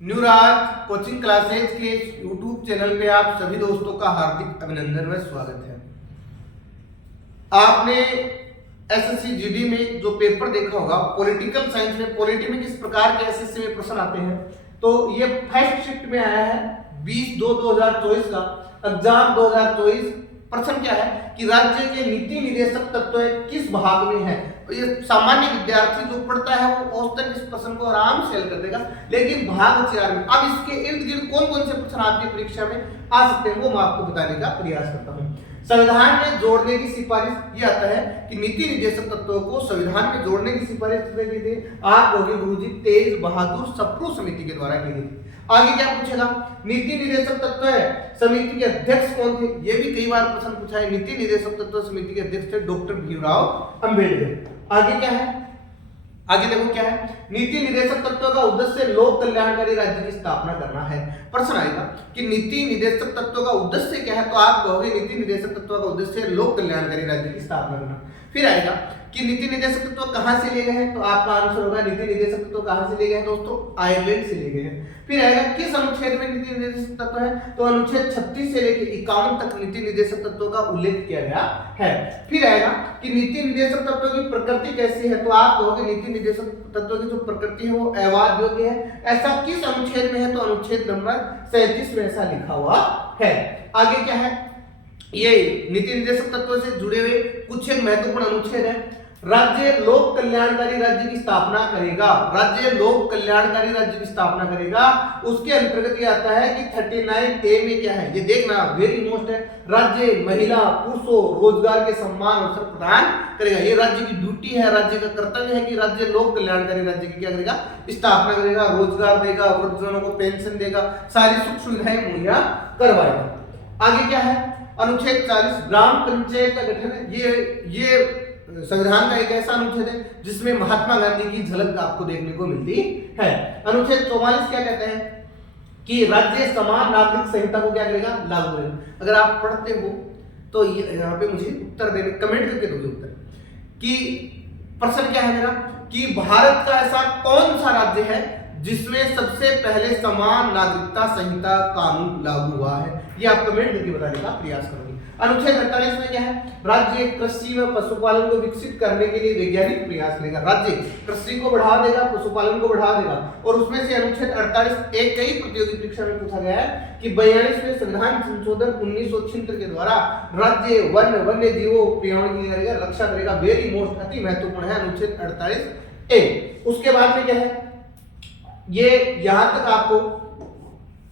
न्यूराज coaching classes के YouTube channel पे आप सभी दोस्तों का हार्दिक अभिनंदन व स्वागत है। आपने एसएससी जीडी में जो पेपर देखा होगा पॉलिटिकल साइंस में, पॉलिटी में किस प्रकार के एसएससी में प्रश्न आते हैं, तो ये फर्स्ट शिफ्ट में आया है 20/2/2024 का एग्जाम 2024। प्रश्न क्या है कि राज्य के नीति निदेशक तत्व किस भाग में है। तो ये सामान्य विद्यार्थी जो पढ़ता है वो औसतन इस प्रश्न को आराम से हल कर देगा, लेकिन भाग 4 में अब इसके इर्द गिर्द कौन कौन से प्रश्न आपकी परीक्षा में आ सकते हैं वो मैं आपको बताने का प्रयास करता हूँ। संविधान में जोड़ने की सिफारिश ये आता है कि नीति निदेशक तत्वों को संविधान में जोड़ने की सिफारिश की थी आप होगी गुरुजी तेज बहादुर सप्रू समिति के द्वारा की गई थी। आगे क्या पूछेगा, नीति निदेशक तत्व है समिति के अध्यक्ष कौन थे, ये भी कई बार प्रश्न पूछा है। नीति निदेशक तत्व समिति के अध्यक्ष थे डॉक्टर भीमराव अंबेडकर। आगे क्या है, आगे देखो क्या है, नीति निदेशक तत्व का उद्देश्य लोक कल्याणकारी राज्य की स्थापना करना है। प्रश्न आएगा कि नीति निदेशक तत्व का उद्देश्य क्या है, तो आप कहोगे नीति निदेशक तत्व का उद्देश्य लोक कल्याणकारी राज्य की स्थापना करना। फिर आएगा कि नीति निदेशक तत्व कहां से लिए गए हैं, तो आपका आंसर होगा नीति निदेशक तत्व कहां से लिए गए हैं दोस्तों, आयरलैंड से लिए गए हैं। फिर आएगा किस अनुच्छेद में नीति निदेशक तत्व है, तो अनुच्छेद 36 से लेकर 51 तक नीति निदेशक तत्व का उल्लेख किया गया है। फिर आएगा कि नीति निदेशक तत्व की प्रकृति कैसी है, तो आप कहोगे नीति निदेशक तत्व की जो प्रकृति है वो अवाद योग्य है। ऐसा किस अनुच्छेद में है, तो अनुच्छेद नंबर 37 में ऐसा लिखा हुआ है। आगे क्या है, ये नीति निदेशक तत्व से जुड़े हुए कुछ एक महत्वपूर्ण अनुच्छेद है। राज्य लोक कल्याणकारी राज्य की स्थापना करेगा, राज्य लोक कल्याणकारी राज्य की स्थापना करेगा। उसके अंतर्गत ये आता है कि 39A में क्या है, ये देखना वेरी मोस्ट है, राज्य महिला पुरुषों रोजगार के समान अवसर प्रदान करेगा। ये राज्य की ड्यूटी है, राज्य का कर्तव्य है कि राज्य लोक कल्याणकारी राज्य की क्या करेगा, स्थापना करेगा, रोजगार देगा, वृद्धजनों को पेंशन देगा, सारी सुख सुविधाएं मुहैया करवाएगा। आगे क्या है, अनुच्छेद 40 ग्राम पंचायत का गठन है। ये संविधान का एक ऐसा अनुच्छेद है जिसमें महात्मा गांधी की झलक आपको देखने को मिलती है। अनुच्छेद 44 क्या कहते हैं कि राज्य समान नागरिक संहिता को क्या करेगा, लागू करेगा। अगर आप पढ़ते हो तो यहाँ पे मुझे उत्तर देने कमेंट करके दोगे उत्तर कि प्रश्न क्या है मेरा कि भारत का ऐसा कौन सा राज्य है जिसमें सबसे पहले समान नागरिकता संहिता कानून लागू हुआ है, ये आप कमेंट करके बताने का प्रयास करोगे। अनुच्छेद 48 में क्या है, राज्य कृषि व पशुपालन को विकसित करने के लिए वैज्ञानिक प्रयास करेगा। राज्य कृषि को बढ़ावा देगा, पशुपालन को बढ़ावा देगा। और उसमें से अनुच्छेद 48 एक कई प्रतियोगी परीक्षा में पूछा गया है कि 42वें संविधान संशोधन 1976 के द्वारा राज्य वन्य जीवों पर्यावरण की करेगा, रक्षा करेगा। वेरी मोस्ट अति महत्वपूर्ण है अनुच्छेद 48A। उसके बाद में क्या है, ये यहां तक आपको,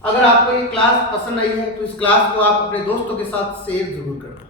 अगर आपको ये क्लास पसंद आई है तो इस क्लास को आप अपने दोस्तों के साथ शेयर जरूर करना।